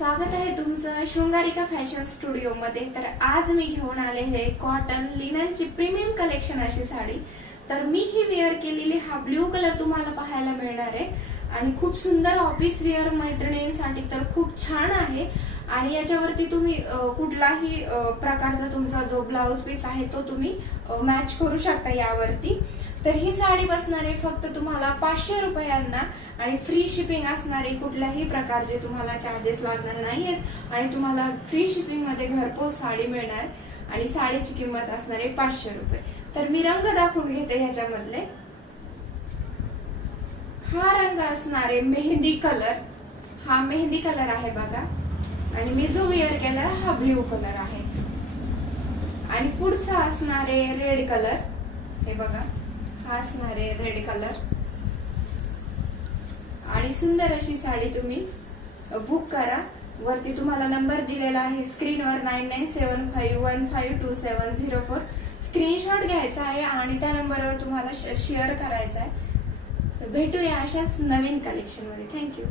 स्वागत आहे तुमचं शृंगारिका फॅशन स्टुडिओ मध्ये। तर आज मी घेऊन आले हे कॉटन लिननची प्रीमियम कलेक्शन अशी साडी। तर मी ही वेअर केलेली हा ब्ल्यू कलर तुम्हाला पाहायला मिळणार आहे आणि खूप सुंदर ऑफिस वेअर मैत्रिणींसाठी तर खूप छान आहे। आणि याच्यावरती तुम्ही कुठलाही प्रकारचा तुमचा जो ब्लाउज पीस आहे तो तुम्ही मॅच करू शकता यावरती। तर ही साडी बसणार आहे फक्त तुम्हाला 500 रुपयांना आणि फ्री शिपिंग असणारे, कुठल्याही प्रकारचे तुम्हाला चार्जेस लागणार नाहीयेत आणि तुम्हाला फ्री शिपिंग मध्ये घरपोच साडी मिळणार आणि साडीची किंमत असणार आहे 500 रुपये। तर मी रंग दाखवून घेते ह्याच्यामधले। हा रंग असणार आहे मेहंदी कलर, हा मेहंदी कलर आहे बघा। आणि मी जो वेअर केला हा ब्ल्यू कलर आहे आणि पुढचा असणार आहे रेड कलर, हे बघा हा असणार आहे रेड कलर। आणि सुंदर अशी साडी तुम्ही बुक करा, वरती तुम्हाला नंबर दिलेला आहे स्क्रीनवर 9975152704। स्क्रीनशॉट घ्यायचा आहे आणि त्या नंबरवर तुम्हाला शेअर करायचा आहे। तर भेटूया अशाच नवीन कलेक्शन मध्ये। थँक्यू।